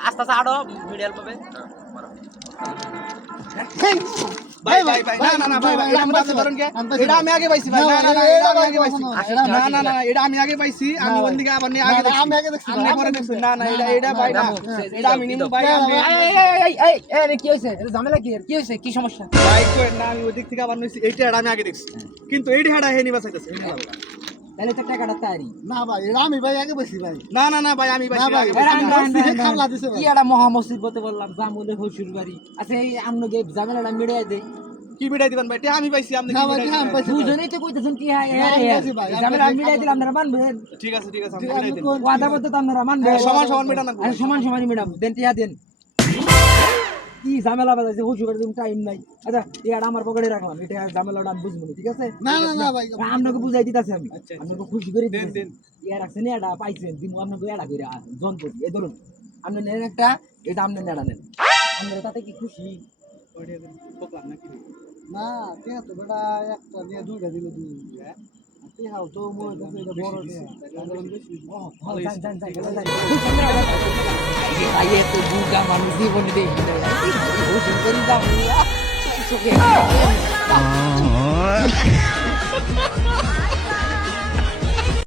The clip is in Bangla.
আস্তে আস্তে আড়ো মিডিয়াল পাবে ভাই ভাই ভাই না না না ভাই ভাই আমি বাসে ধরুন কে এটা আমি আগে পাইছি ভাই না না না এটা আমি আগে পাইছি না না না এটা আমি আগে পাইছি আমি ওন দিকে আবার নিয়ে আগে দেখছি আমি আগে দেখছি আমি পরে দেখছি না না এটা ভাই না এটা আমি নিমু ভাই আমি এই কি হইছে এটা ঝামেলা কি হইছে কি সমস্যা ভাই কই না আমি ওই দিক থেকে আবার নিছি এইটা আমি আগে দেখছি কিন্তু এইটা হেডা হেনি বাসাইতেছে তাহলে তো টাকাটা তারি না ভাই এটা আমি ভাই আগে বসি ভাই না না না ভাই আমি পাইছি আগে খামলা দিছে কি একটা মহা মুসিবতে বললাম জামুলে হইশুর বাড়ি আচ্ছা এই আমনগে ঝামেলাটা মিড়াই দেই কি বিড়াই দিবেন ভাই আমি পাইছি আপনি না কি ভাই বিড়াই আমি পাইছি দুজনেই তো কইতেছেন কি হ্যাঁ ভাই, ঝামেলা মিড়াই দিলাম আপনারা মানবেন ঠিক আছে আমি বিড়াই দিন ওয়াদা করতে তো আপনারা মানবেন সমান সমান মেটানো আরে সমান সমানই ম্যাডাম দেন টিয়া দেন কি ঝামেলা বাজাইছে হুজুর একদম টাইম নাই আচ্ছা এটা আমার পকেটে রাখলাম এটা ঝামেলাটা আমি বুঝবো না, ঠিক আছে না না না ভাই আপনাকে বুঝাই দিতেছি আমি আচ্ছা, আচ্ছা। আপনাকে খুশি করে দেন, দিতেছি দেন। ইয়া রাখছেন এটা পাইছেন দিমু আপনাকে এটা করে যন্ত্র এই ধরুন আপনি নেন একটা এটা আপনি নেড়া নেন আপনারা তাতে কি খুশি বকলাম নাকি না ঠিক আছে বেটা একটা দিয়ে দুইটা দিল দুই হাও তো মই কাছে এটা বড় দিয়ে আইয়ে তো বুকা মানুষ জীবনে দেখি না খুশি করে দাও সুখে